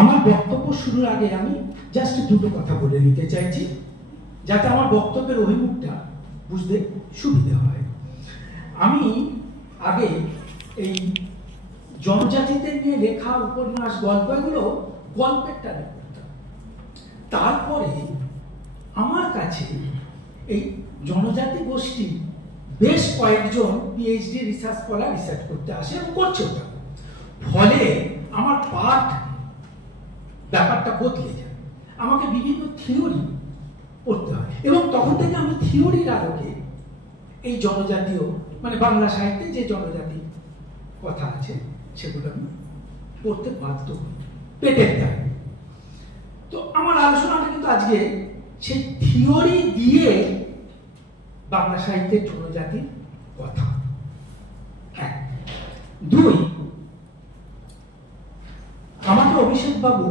আমার বক্তব্য শুরুর আগে আমি জাস্ট দুটো কথা বলে নিতে চাইছি, যাতে আমার বক্তব্যের অভিমুখটা বুঝতে সুবিধা হয়। আমি আগে এই জনজাতিদের নিয়ে লেখা উপন্যাস, গল্প, এগুলো গল্পের টানে পড়তাম। তারপরে আমার কাছে এই জনজাতি গোষ্ঠী বেশ কয়েকজন পিএইচডি রিসার্চ স্কলার রিসার্চ করতে আসে এবং করছে ওটা। ফলে আমার পাঠ ব্যাপারটা বদলে যায়, আমাকে বিভিন্ন থিওরি পড়তে হয় এবং তখন থেকে আমি থিওরির আলোকে এই জনজাতীয় মানে বাংলা সাহিত্যে যে জনজাতি কথা আছে সেগুলো আমি পড়তে বাধ্য হই পেটের দায়ে। তো আমার আলোচনাটা কিন্তু আজকে সেই থিওরি দিয়ে বাংলা সাহিত্যের জনজাতির কথা। এক, দুই, আমাকে অভিষেক বাবু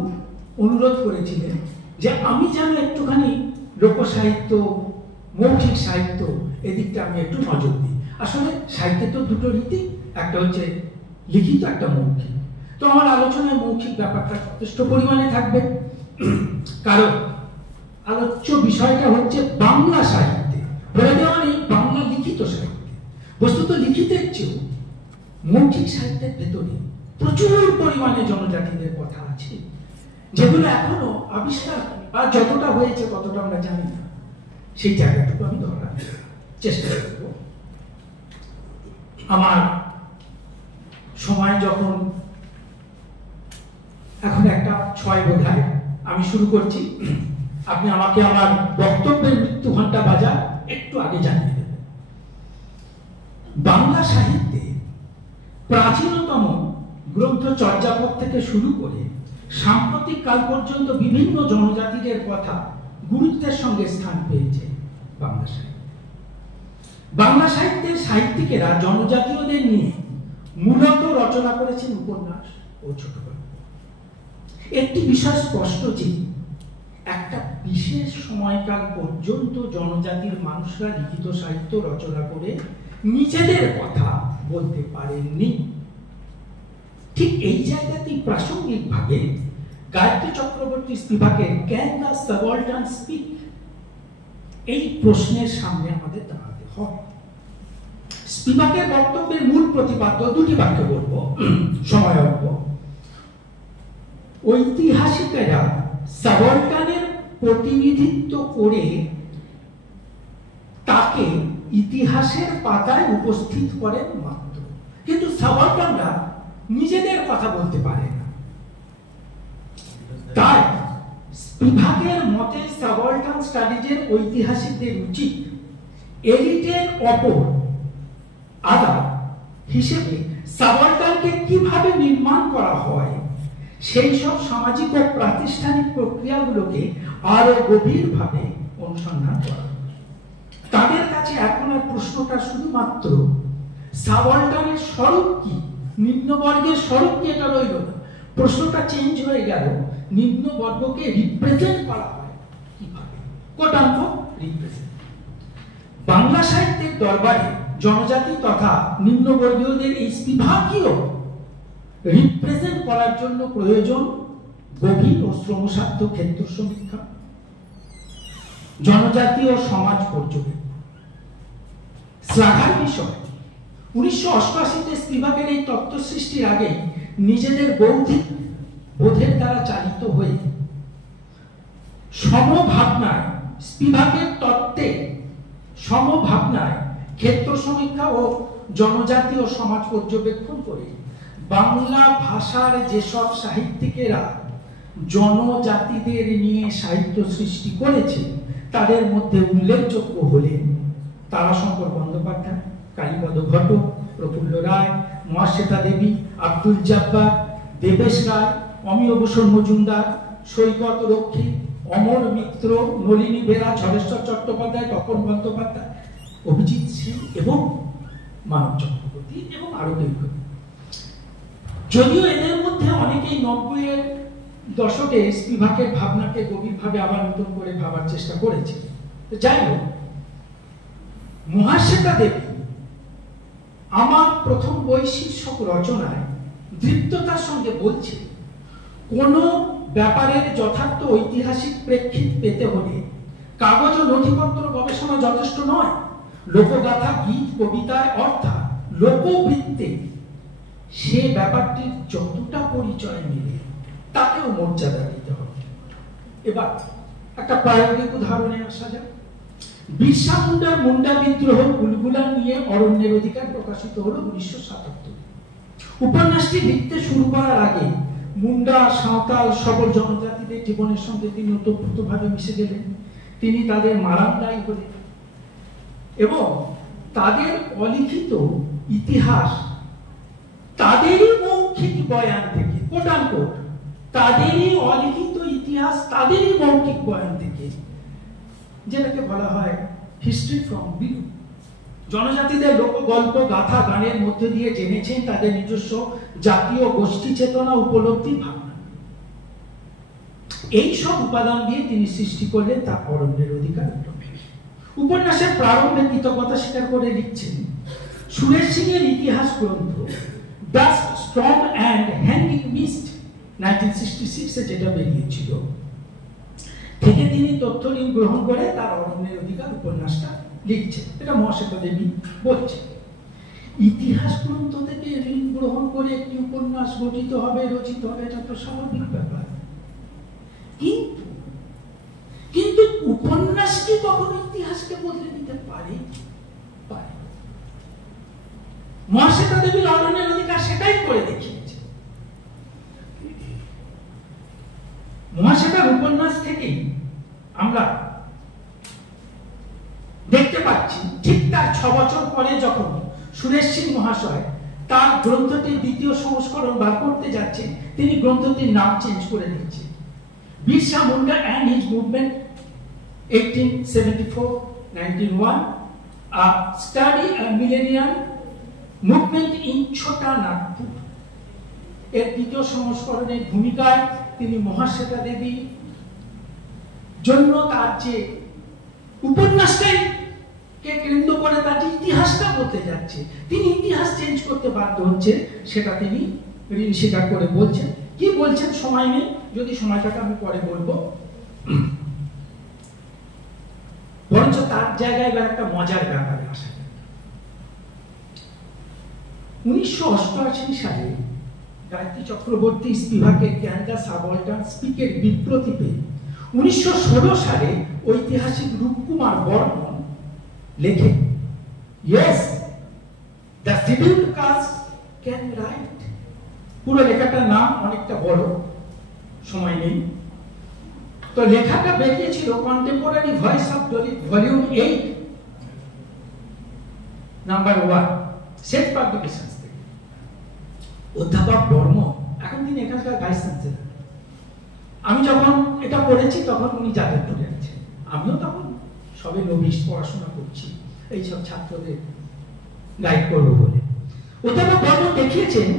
অনুরোধ করেছিলেন যে আমি যেন একটুখানি লোকসাহিত্য, মৌখিক সাহিত্য এদিকটা আমি একটু নজর দিই। আসলে সাহিত্যে তো দুটো রীতি, একটা হচ্ছে লিখিত, একটা মৌখিক। তো আমার আলোচনায় মৌখিক ব্যাপারটা যথেষ্ট পরিমাণে থাকবে, কারণ আলোচ্য বিষয়টা হচ্ছে বাংলা সাহিত্যে, বলে দেওয়া নেই বাংলা লিখিত সাহিত্যে। বস্তুত লিখিতের চেয়েও মৌখিক সাহিত্যের ভেতরে প্রচুর পরিমাণে জনজাতিদের কথা আছে, যেগুলো এখনো আবিষ্কার আর যতটা হয়েছে ততটা আমরা জানি না। সেই জায়গাটুকু আমি ধরার চেষ্টা করব। আমার সময় যখন এখন 1:06 বোধহয়, আমি শুরু করছি। আপনি আমাকে আমার বক্তব্যের মৃত্যু ঘন্টা বাজার একটু আগে জানিয়ে দেবেন। বাংলা সাহিত্যে প্রাচীনতম গ্রন্থ চর্যাপদ থেকে শুরু করে সাম্প্রতিক কাল পর্যন্ত বিভিন্ন জনজাতিদের কথা গুরুত্বের সঙ্গে স্থান পেয়েছে বাংলা সাহিত্যে। বাংলা সাহিত্যের সাহিত্যিকেরা জনজাতীয়দের নিয়ে মূলত রচনা করেছেন উপন্যাস ও ছোট গল্প। একটি বিষয় স্পষ্ট যে একটা বিশেষ সময়কাল পর্যন্ত জনজাতির মানুষরা লিখিত সাহিত্য রচনা করে নিজেদের কথা বলতে পারেননি। ঠিক এই জায়গাতেই প্রাসঙ্গিকভাবে গায়ত্রী চক্রবর্তী স্পিভাকের ক্যান দ্য সাবঅল্টার্ন স্পিক এই প্রশ্নের সামনে আমাদের দাঁড়াতে হয়। স্পিভাকের বক্তব্যের মূল প্রতিপাদ্য দুটি বাক্য বলবো, সময় অল্প। ঐতিহাসিকেরা সাবঅল্টার্নের প্রতিনিধিত্ব করে তাকে ইতিহাসের পাতায় উপস্থিত করেন মাত্র, কিন্তু সাবঅল্টার্নরা নিজেদের কথা বলতে পারে না। তাই স্পিভাকের মতে সাবঅল্টার্ন স্টাডিজের ঐতিহাসিকদের উচিত এলিটের অপর আদার হিসেবে সাবঅল্টার্নকে কিভাবে নির্মাণ করা হয় সেই সব সামাজিক ও প্রাতিষ্ঠানিক প্রক্রিয়াগুলোকে আরো গভীরভাবে অনুসন্ধান করা। তাদের কাছে এখন আর প্রশ্নটা শুধুমাত্র সাবঅল্টার্নের স্বরূপ কি, নিম্নবর্গের স্বরূপ কি, এটা রইল না। প্রশ্নটা চেঞ্জ হয়ে গেল, নিম্নবর্গকে রিপ্রেজেন্ট করা হয় কিভাবে, কোটাঙ্ক রিপ্রেজেন্ট। বাংলা সাহিত্যের দরবারে জনজাতি তথা নিম্নবর্গীয়দের এই স্পিভাকীয় রিপ্রেজেন্ট করার জন্য প্রয়োজন গভীর ও শ্রমসাধ্য ক্ষেত্র সমীক্ষা, জনজাতীয় সমাজ পর্যবেক্ষণ। শ্লাঘার বিষয় 1988-তে স্পিভাকের এই তত্ত্ব সৃষ্টির আগে নিজেদের বৌদ্ধিক বোধের দ্বারা চালিত হয়ে সমভাবনায় স্পিভাকের তত্ত্বে সমভাবনায় ক্ষেত্র সমীক্ষা ও জনজাতীয় সমাজ পর্যবেক্ষণ করে বাংলা ভাষার যেসব সাহিত্যিকেরা জনজাতিদের নিয়ে সাহিত্য সৃষ্টি করেছে তাদের মধ্যে উল্লেখযোগ্য হলেন তারাশঙ্কর বন্দ্যোপাধ্যায়, কালীপদ ঘটক, প্রফুল্ল রায়, মহাশ্বেতা দেবী, আব্দুল জব্বার, দেবেশ রায়, অমিয় ভূষণ মজুমদার, সৈকত রক্ষী, অমর মিত্র, নলিনী বেরা, ঝড়েশ্বর চট্টোপাধ্যায়, তপন বন্দ্যোপাধ্যায়, অভিজিৎ সিং এবং মানব চক্রবর্তী এবং আরো দীর্ঘ। যদিও এদের মধ্যে অনেকেই 90-এর দশকে স্পিভাকের ভাবনাকে গভীরভাবে আবার নতুন করে ভাবার চেষ্টা করেছে। যাই হোক, মহাশ্বেতা দেবী আমার প্রথম বই শীর্ষক রচনায় দৃপ্ততার সঙ্গে বলছে, কোনো ব্যাপারের যথার্থ ঐতিহাসিক প্রেক্ষিত পেতে হলে কাগজ ও নথিপত্র গবেষণা যথেষ্ট নয়। লোকগাথা, গীত, কবিতায় অর্থাৎ লোকবৃত্তে সে ব্যাপারটির যতটা পরিচয় মিলে তাকেও মর্যাদা দিতে হবে। এবার একটা প্রায়োগিক উদাহরণে আসা যাক। বিরসা মুন্ডার মুন্ডা বিদ্রোহ বুলবুলান নিয়ে অরণ্যের অধিকার প্রকাশিত হলো 1977। উপন্যাসটি লিখতে শুরু করার আগে মুন্ডা, সাঁওতাল, সবল জনজাতিদের জীবনের সঙ্গে তিনি ওতপ্রোতভাবে মিশে গেলেন। তিনি তাদের মারান্ডাই হলেন এবং তাদের অলিখিত ইতিহাস তাদেরই মৌখিক বয়ান থেকে, কোট আনকোট, তাদেরই অলিখিত ইতিহাস তাদেরই মৌখিক বয়ান থেকে, যেটাকে বলা হয় হিস্ট্রি ফ্রম বিলো, জনজাতিদের লোক গল্প, গাথা, গানের মধ্যে দিয়ে জেনেছেন তাদের নিজস্ব জাতীয় গোষ্ঠী চেতনা, উপলব্ধি, ভাবনা। এই সব উপাদান দিয়ে তিনি সৃষ্টি করলেন তার অরণ্যের অধিকার। উপন্যাসের প্রারম্ভে কৃতজ্ঞতা স্বীকার করে লিখছেন, সুরেশ সিং এর ইতিহাস গ্রন্থ dust strong and hanging mist 1966 এ যেটা বেরিয়েছিল থেকে তিনি তথ্য ঋণ গ্রহণ করে তার অরণ্যের অধিকার উপন্যাসটা লিখছেন। এটা মহাশ্বেতা দেবী বলছেন। ইতিহাস গ্রন্থ থেকে ঋণ গ্রহণ করে একটি উপন্যাস গঠিত হবে, রচিত হবে, এটা তো স্বাভাবিক ব্যাপার। কিন্তু উপন্যাস কি কখনো ইতিহাসকে বদলে দিতে পারে? মহাশ্বেতা দেবীর অরণ্যের অধিকার সেটাই করে দেখিয়েছে। মহাশ্বেতার উপন্যাস থেকেই আমরা দেখতে পাচ্ছি ঠিক তার 6 বছর পরে যখন সুরেশ সিং মহাশয় তার গ্রন্থটির দ্বিতীয় সংস্করণ বার করতে যাচ্ছেন, তিনি গ্রন্থটির নাম চেঞ্জ করে দিচ্ছেন। Birsa Munda and his movement 1874-91, a study a millennium movement in Chota Nagpur। এর দ্বিতীয় সংস্করণের ভূমিকায় তিনি মহাশ্বেতা দেবী জন্য তার যে উপন্যাসটাই কে কেন্দ্র করে তার যে ইতিহাসটা বলতে যাচ্ছে, তিনি ইতিহাস চেঞ্জ করতে বাধ্য হচ্ছে, সেটা তিনি ঋণ স্বীকার করে বলছেন। কি বলছেন সময় নেই, যদি সময়টাকে আমি পরে বলবো। বরঞ্চ তার জায়গায় এবার একটা মজার ব্যাপারে আসা যায়। 1988 সালে গায়ত্রী চক্রবর্তী স্পিভাকের ক্যানাডা সাবঅল্টার্ন স্পিকের বিপ্রতীপে 1916 সালে ঐতিহাসিক রূপকুমার বর্মন লেখেন, yes the scheduled caste can write. পুরো লেখাটার নাম অনেকটা বড়, সময় নেই। তো লেখাটা বেরিয়েছিল contemporary voice of Dalit volume 8 number 1 set publications থেকে। অধ্যাপক বর্মন, এখন তিনি এখানকার ভাইস চ্যান্সেলর। আমি যখন এটা পড়েছি তখন উনি যাদবপুরে আছেন, আমিও তখন সবে নবিশ পড়াশোনা করছি, এইসব ছাত্রদের গাইড করবো বলে। অধ্যাপক বর্মন দেখিয়েছেন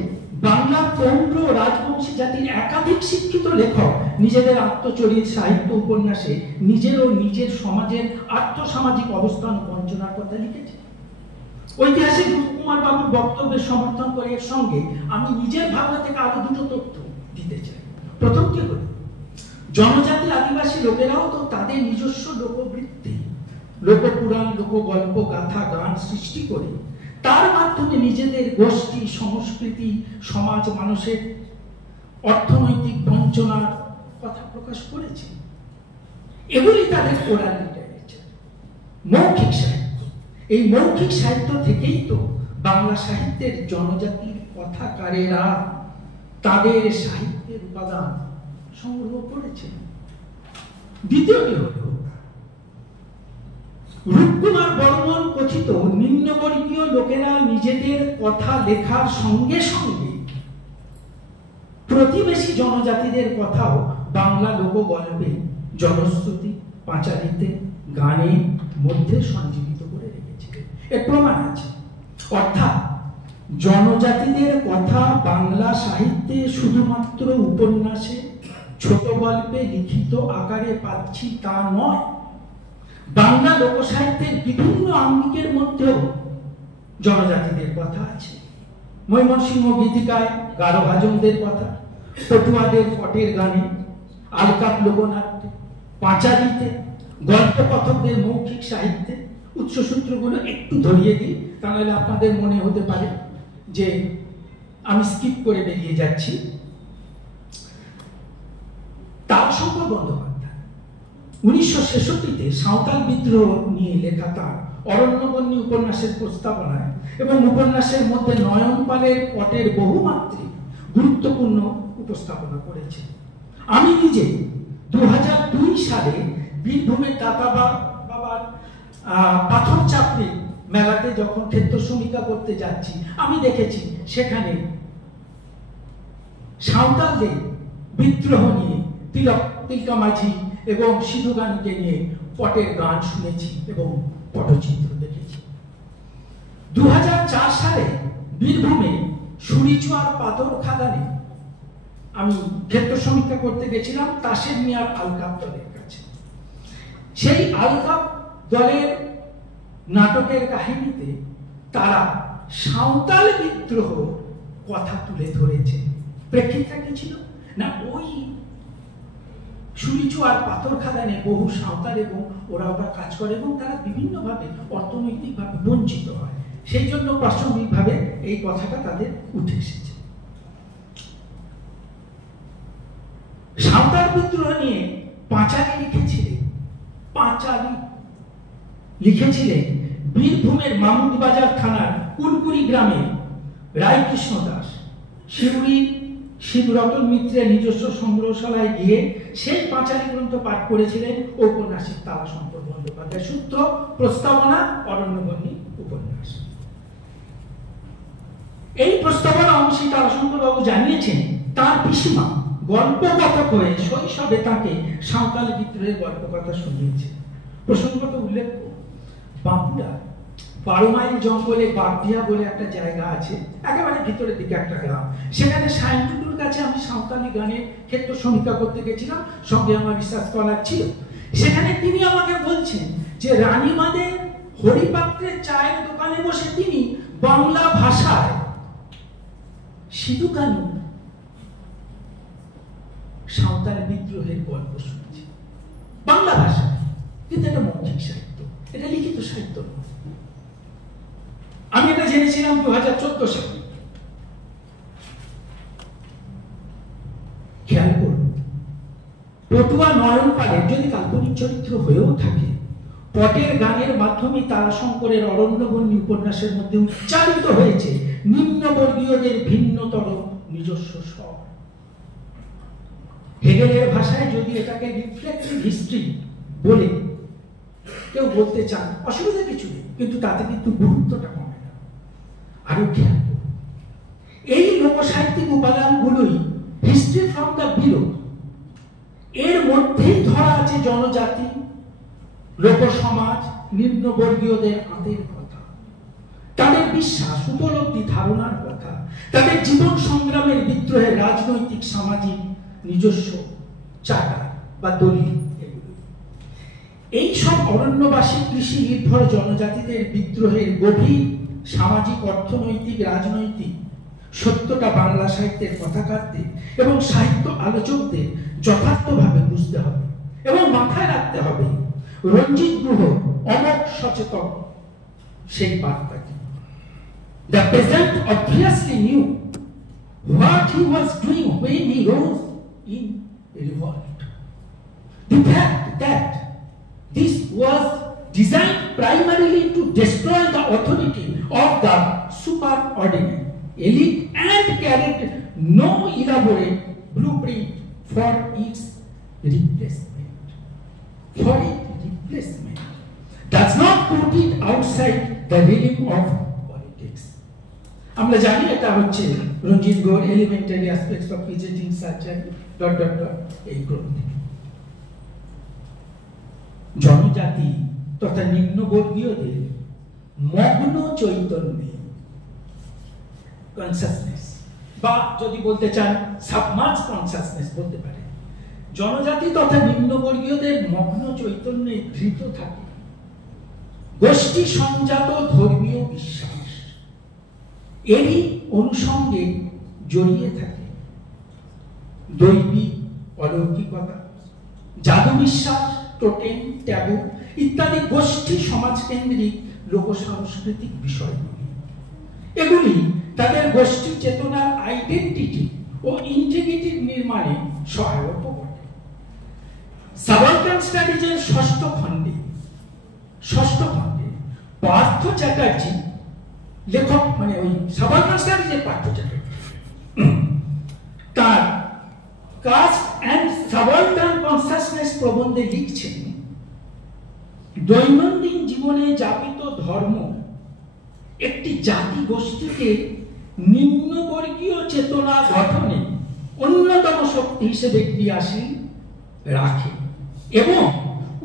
বাংলার পৌণ্ড রাজবংশী জাতির একাধিক শিক্ষিত লেখক নিজেদের আত্মচরিত সাহিত্য উপন্যাসে নিজের ও নিজের সমাজের আর্থসামাজিক অবস্থান বঞ্চনার কথা লিখেছে। ঐতিহাসিক রূপকুমার বাবুর বক্তব্যের সমর্থন করে এর সঙ্গে আমি নিজের ভাবনা থেকে আরো দুটো তথ্য দিতে চাই। প্রথম কি হলো, জনজাতি আদিবাসী লোকেরাও তো তাদের নিজস্ব লোকবৃত্তি, লোকপুরাণ, লোকগল্প, গাথা, গান সৃষ্টি করে তার মাধ্যমে নিজেদের গোষ্ঠী, সংস্কৃতি, সমাজ, মানুষের অর্থনৈতিক বঞ্চনার কথা প্রকাশ করেছে। এগুলি তাদের ওরাল লিটারেচার, মৌখিক সাহিত্য। এই মৌখিক সাহিত্য থেকেই তো বাংলা সাহিত্যের জনজাতির কথাকারেরা তাদের সাহিত্যের উপাদান সংগ্রহ করেছে। দ্বিতীয়টি হল রূপকুমার বর্মন কথিত নিম্নবর্গীয় লোকেরা নিজেদের কথা লেখার সঙ্গে সঙ্গে প্রতিবেশী জনজাতিদের কথাও বাংলা লোকগল্পে, জনশ্রুতি, পাঁচালীতে, গানে মধ্যে সঞ্জীবিত করে রেখেছিলেন। এর প্রমাণ আছে। অর্থাৎ জনজাতিদের কথা বাংলা সাহিত্যে শুধুমাত্র উপন্যাসে, ছোট গল্পে লিখিত আকারে পাচ্ছি তা নয়, বাংলা লোকসাহিত্যের বিভিন্ন আঙ্গিকের মধ্যেও জনজাতিদের কথা আছে। ময়মনসিংহ গীতিকায় গারো হাজংদের কথা, পটুয়াদের পটের গানে, আলকাপ লোকনাট্যে, পাঁচালিতে, গল্প কথকদের মৌখিক সাহিত্যে উৎসসূত্রগুলো একটু ধরিয়ে দিই, তাহলে আপনাদের মনে হতে পারে যে আমি স্কিপ করে বেরিয়ে যাচ্ছি। তারাশঙ্কর বন্দ্যোপাধ্যায় 1966-তে সাঁওতাল বিদ্রোহ নিয়ে লেখা তার অরণ্যবন্যী উপন্যাসের প্রস্তাবনায় এবং উপন্যাসের মধ্যে নয়ন পালের পটের বহুমাত্রিক গুরুত্বপূর্ণ উপস্থাপনা করেছে। আমি নিজে 2002 সালে বীরভূমের দাতা বাবার পাথর চাপড়ি মেলাতে যখন ক্ষেত্র সমীক্ষা করতে যাচ্ছি, আমি দেখেছি সেখানে সাঁওতালদের বিদ্রোহ নিয়ে তিলকা মাঝি এবং সিধু গানকে নিয়ে পটের গান শুনেছি এবং পটচিত্র দেখেছি। 2004 সালে বীরভূমে সুরিচুয়ার পাথর খাদানে আমি ক্ষেত্র সমীক্ষা করতে গেছিলাম তাসের মিয়ার আলকাপ দলের কাছে। সেই আলকাপ দলের নাটকের কাহিনীতে তারা সাঁওতাল বিদ্রোহ কথা তুলে ধরেছে। প্রেক্ষিতটা কি ছিল না, ওই সুরিচুয়ার পাথর খাদানে বহু সাঁওতাল এবং ওরা কাজ করে এবং তারা বিভিন্নভাবে অর্থনৈতিকভাবে বঞ্চিত হয়, সেই জন্য প্রাসঙ্গিকভাবে এই কথাটা তাদের উঠে এসেছে। সাঁওতাল বিদ্রোহ নিয়ে পাঁচালি লিখেছিলেন বীরভূমের মামুদবাজার থানার কুলকুড়ি গ্রামের রায়কৃষ্ণ দাস। শিউরির শিবরতন মিত্রের নিজস্ব সংগ্রহশালায় গিয়ে সেই পাঁচালি গ্রন্থ পাঠ করেছিলেন ঔপন্যাসিক তারাশঙ্কর বন্দ্যোপাধ্যায়। সূত্র, প্রস্তাবনা, অরণ্যবন্যী উপন্যাস। এই প্রস্তাবনা অংশী তারাশঙ্কর বাবু জানিয়েছেন তার পিসিমা গল্প কথক হয়ে শৈশবে তাকে সাঁওতাল বিদ্রোহের গল্প কথা শুনিয়েছে। প্রসঙ্গত উল্লেখ, বাঁকুড়া 12 মাইল জঙ্গলে বাগদিয়া বলে একটা জায়গা আছে, একেবারে ভিতরের দিকে একটা গ্রাম। সেখানে সাইন্টুটুর কাছে আমি সাঁওতালি গানের ক্ষেত্র সমীক্ষা করতে গেছিলাম, সঙ্গে আমার রিসার্চ স্কলার ছিল। সেখানে তিনি আমাকে বলছেন যে রানীমাদের হরিপাত্রের চায়ের দোকানে বসে তিনি বাংলা ভাষায় সিধু কানু সাঁওতাল বিদ্রোহের গল্প শুনছে বাংলা ভাষায়, কিন্তু এটা মৌখিক সাহিত্য, এটা লিখিত সাহিত্য নয়। আমি এটা জেনেছিলাম 2014 সালে। খেয়াল করুন, পটুয়া নয়ন পালের যদি কাল্পনিক চরিত্র হয়েও থাকে, পটের গানের মাধ্যমে তারাশঙ্করের অরণ্যবন্যী উপন্যাসের মধ্যে উচ্চারিত হয়েছে নিম্নবর্গীয়দের ভিন্নতর নিজস্ব স্বর। হেগেলের ভাষায় যদি এটাকে রিফ্লেক্টিভ হিস্ট্রি বলে কেউ বলতে চান, অসুবিধা কিছু নেই, কিন্তু তাতে কিন্তু গুরুত্বটা কমে না। আরো খেয়াল করুন, এই লোকসাহিত্যিক উপাদানগুলোই হিস্ট্রি ফ্রম দ্য বিলো, এর মধ্যেই ধরা আছে জনজাতি, লোকসমাজ, নিম্নবর্গীয়দের হাতের কথা, তাদের বিশ্বাস, উপলব্ধি, ধারণার কথা, তাদের জীবন সংগ্রামের, বিদ্রোহের রাজনৈতিক সামাজিক নিজস্ব চাকা বা দলিল। এই সব অরণ্যবাসী কৃষি নির্ভর জনজাতিদের বিদ্রোহের গভীর সামাজিক, অর্থনৈতিক, রাজনৈতিক সত্যটা বাংলা সাহিত্যের কথাকারদের এবং সাহিত্য আলোচকদের যথার্থভাবে বুঝতে হবে এবং মাথায় রাখতে হবে। রঞ্জিত গুহ অমোঘ সচেতন সেই বার্তাটি। The peasant obviously knew what he was doing when he rose in revolt. The fact that this was designed primarily to destroy the authority of the superordinate elite and carried no elaborate blueprint for its replacement. Does not put it outside the realm of politics. আমরা জানি এটা হচ্ছে রঞ্জিত গুহর elementary aspects of visiting surgery ... এই গ্রন্থ। জনজাতি তথা নিম্নবর্গীয়দের মগ্ন চৈতন্যে, কনসাসনেস, বা যদি বলতে চান সাবমার্জ কনসাসনেস বলতে পারে, জনজাতি তথা নিম্নবর্গীয়দের মগ্ন চৈতন্যে ধৃত থাকে গোষ্ঠী সংজাত ধর্মীয় বিশ্বাস, এরই অনুষঙ্গে জড়িয়ে থাকে দৈবিক অলৌকিকতা, জাদু বিশ্বাস, টোটেম, ট্যাবু ইত্যাদি গোষ্ঠী সমাজকেন্দ্রিক লোক সাংস্কৃতিক বিষয়গুলি। এগুলি তাদের গোষ্ঠী চেতনার আইডেন্টিটি ও ইন্টিগ্রিটির নির্মাণে সহায়ক বটে। সাবালটান স্টাডিজের ষষ্ঠ খণ্ডে পার্থ চ্যাটার্জি লেখক, মানে ওই সাবালটান স্টাডিজের পার্থ চ্যাটার্জি তার কাস্ট অ্যান্ড সাবালটান কনসাসনেস প্রবন্ধে লিখছেন, দৈনন্দিন জীবনে যাপিত ধর্ম একটি জাতি গোষ্ঠীকে নিম্নবর্গীয় চেতনা গঠনে অন্যতম শক্তি হিসেবে ক্রিয়াশীল রাখে এবং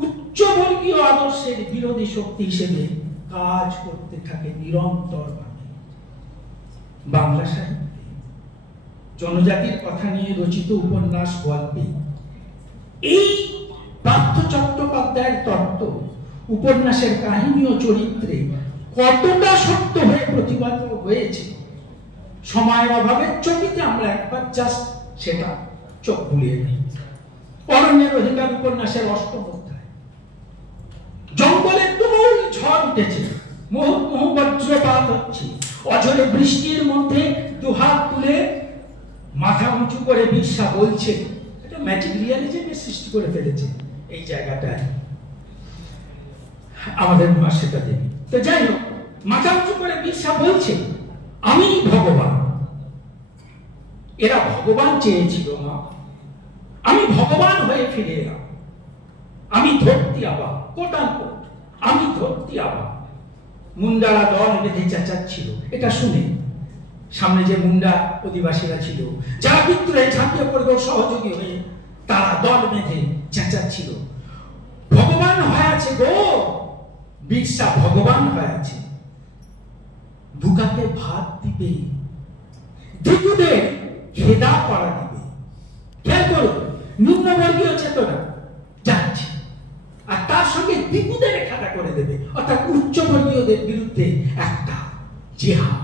উচ্চবর্গীয় আদর্শের বিরোধী শক্তি হিসেবে কাজ করতে থাকে নিরন্তরভাবে। বাংলা সাহিত্যে জনজাতির কথা নিয়ে রচিত উপন্যাস, গল্পে এই পার্থ চট্টোপাধ্যায়ের তত্ত্ব উপন্যাসের কাহিনী ও চরিত্রে কতটা সত্য হয়ে প্রতিপাদিত হয়েছে, সময়ের অভাবে চকিতে আমরা একবার জাস্ট সেটা চোখ বুলিয়ে নিই। অরণ্যের অধিকার উপন্যাসের অষ্টম অধ্যায়, জঙ্গলে তুমুল ঝড় উঠেছে, মুহুর্মুহু বজ্রপাত হচ্ছে, অঝরে বৃষ্টির মধ্যে দুহাত তুলে মাথা উঁচু করে বিরসা বলছে, এটা ম্যাজিক রিয়ালিজমের সৃষ্টি করে ফেলেছে এই জায়গাটায় আমাদের মা সেটা দেবী। তো যাই হোক, মাথা উঁচু করে বিরসা বলছে, আমি ভগবান। এরা ভগবান চেয়েছিল না, আমি ভগবান হয়ে ফিরে এলাম, আমি ধরতি আবা, কোট আনকোট, আমি ধরতি আবা। মুন্ডারা দল বেঁধে চেঁচাচ্ছিল। এটা শুনে সামনে যে মুন্ডা অধিবাসীরা ছিল, যারা বিদ্রোহে ঝাঁপিয়ে পড়বে সহযোগী হয়ে, তারা দল বেঁধে চেঁচাচ্ছিল, ভগবান হয়ে আছে গো, বিরসা ভগবান হয়ে আছে, বুকাকে ভাত দিবে, দিগুদের খেদা করা দিবে। খেয়াল করো, নিম্নবর্গীয় চেতনা যাচ্ছে, আর তার সঙ্গে দিগুদের খেদা করে দেবে, অর্থাৎ উচ্চবর্গীয়দের বিরুদ্ধে একটা জিহাদ,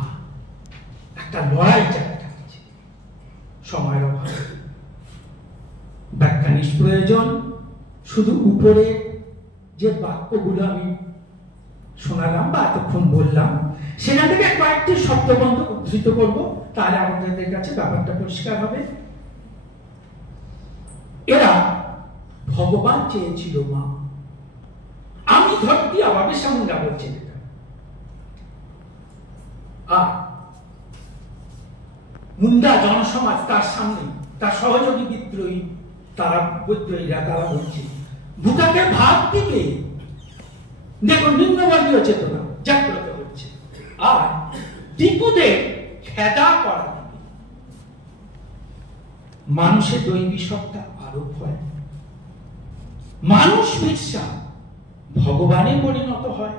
একটা লড়াই চালাতে হচ্ছে। সময়ের অভাবে ব্যাখ্যা নিষ্প্রয়োজন, শুধু উপরে যে বাক্যগুলো আমি শোনালাম বা এতক্ষণ বললাম, সেখান থেকে কয়েকটি শব্দবন্ধ উদ্ধৃত করব, তাহলে আমাদের কাছে ব্যাপারটা পরিষ্কার হবে। এরা ভগবান চেয়েছিল মা, আমি ধরতি আবা, বিরসা মুন্ডা বলছেন এটা। আর মুন্ডা জনসমাজ তার সামনে, তার সহযোগী বিদ্রোহী, তারা বিদ্রোহীরা, তারা বলছে ভুটাকে ভাত দিবে। দেখুন, নিম্নবর্গীয় চেতনা জাগ্রত হচ্ছে, আর দিগুদের খেদা করা দিবে। মানুষের দৈবী সত্তা আরোপ হয়, মানুষ বিরসা ভগবানে পরিণত হয়,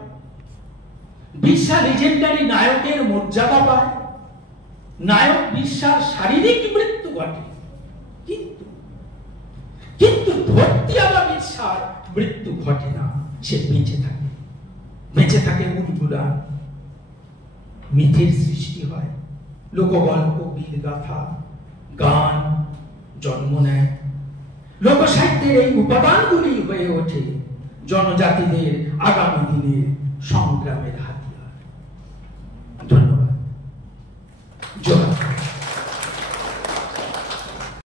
বিরসা লিজেন্ডারি নায়কের মর্যাদা পায়, নায়ক বিরসার শারীরিক মৃত্যু ঘটে, কিন্তু ধরতি আবা বিরসার মৃত্যু ঘটে না, সে বেঁচে থাকে উদ্গুলান, মিথের সৃষ্টি হয়, লোকগল্প, বীর গাথা, গান জন্ম নেয়। লোকসাহিত্যের এই উপাদানগুলি হয়ে ওঠে জনজাতিদের আগামী দিনের সংগ্রামের হাতিয়ার। ধন্যবাদ। জয়।